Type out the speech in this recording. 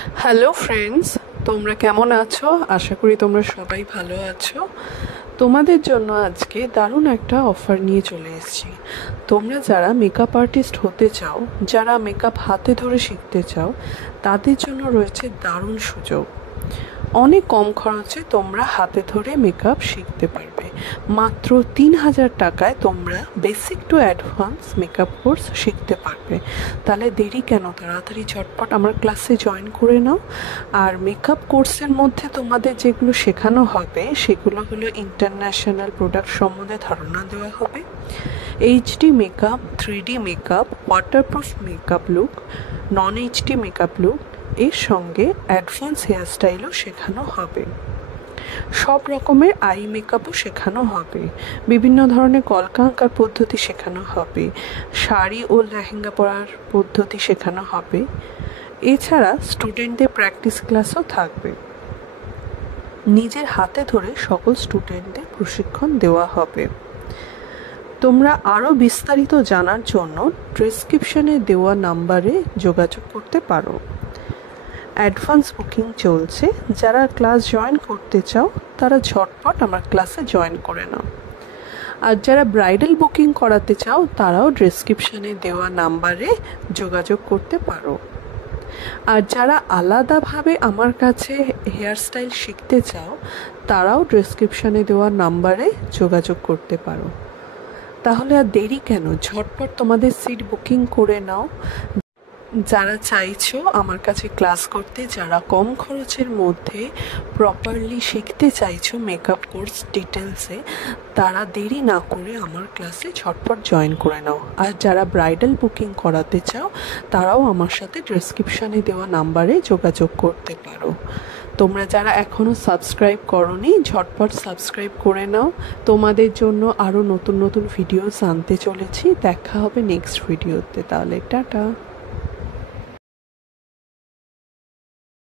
Hello friends, তোমরা কেমন আছো? আশা করি তোমরা সবাই ভালো আছো। তোমাদের জন্য আজকে দারুণ একটা অফার নিয়ে চলে এসেছি। তোমরা যারা মেকআপ আর্টিস্ট হতে চাও, যারা মেকআপ হাতে ধরে শিখতে চাও, তাদের জন্য রয়েছে দারুণ সুযোগ। অনেক কম খরচে তোমরা হাতে ধরে মেকআপ শিখতে পারবে। মাত্র ৩,০০০ টাকায় তোমরা basic to advance makeup course শিখতে পারবে। তাহলে দেরি কেন? তাড়াতাড়ি ঝটপট আমার ক্লাসে জয়েন করে নাও। আর মেকআপ কোর্সের মধ্যে তোমাদের যেগুলো শেখানো হবে সেগুলো হলো ইন্টারন্যাশনাল প্রোডাক্ট সম্বন্ধে ধারণা দেওয়া হবে, HD makeup, 3D makeup, waterproof makeup look, নন এইচডি মেকআপ লুক, এর সঙ্গে অ্যাডভান্স হেয়ারস্টাইলও শেখানো হবে। সব রকমের আই মেকআপও শেখানো হবে, বিভিন্ন ধরনের কলকা আঁকার পদ্ধতি শেখানো হবে, শাড়ি ও লেহেঙ্গা পরার পদ্ধতি শেখানো হবে। এছাড়া স্টুডেন্টদের প্র্যাকটিস ক্লাসও থাকবে। নিজের হাতে ধরে সকল স্টুডেন্টদের প্রশিক্ষণ দেওয়া হবে। তোমরা আরও বিস্তারিত জানার জন্য ডেসক্রিপশনে দেওয়া নাম্বারে যোগাযোগ করতে পারো। অ্যাডভান্স বুকিং চলছে। যারা ক্লাস জয়েন করতে চাও তারা ঝটপট আমার ক্লাসে জয়েন করে নাও। আর যারা ব্রাইডাল বুকিং করাতে চাও তারাও ডেসক্রিপশনে দেওয়া নাম্বারে যোগাযোগ করতে পারো। আর যারা আলাদাভাবে আমার কাছে হেয়ারস্টাইল শিখতে চাও তারাও ডেসক্রিপশনে দেওয়া নাম্বারে যোগাযোগ করতে পারো। তাহলে আর দেরি কেন? ঝটপট তোমাদের সিট বুকিং করে নাও। যারা চাইছো আমার কাছে ক্লাস করতে, যারা কম খরচের মধ্যে প্রপারলি শিখতে চাইছো মেকআপ কোর্স ডিটেলসে, তারা দেরি না করে আমার ক্লাসে ঝটপট জয়েন করে নাও। আর যারা ব্রাইডাল বুকিং করাতে চাও তারাও আমার সাথে ডেসক্রিপশানে দেওয়া নাম্বারে যোগাযোগ করতে পারো। তোমরা যারা এখনও সাবস্ক্রাইব করোনি ঝটপট সাবস্ক্রাইব করে নাও। তোমাদের জন্য আরও নতুন নতুন ভিডিওস আনতে চলেছি। দেখা হবে নেক্সট ভিডিওতে। তাহলে টাটা।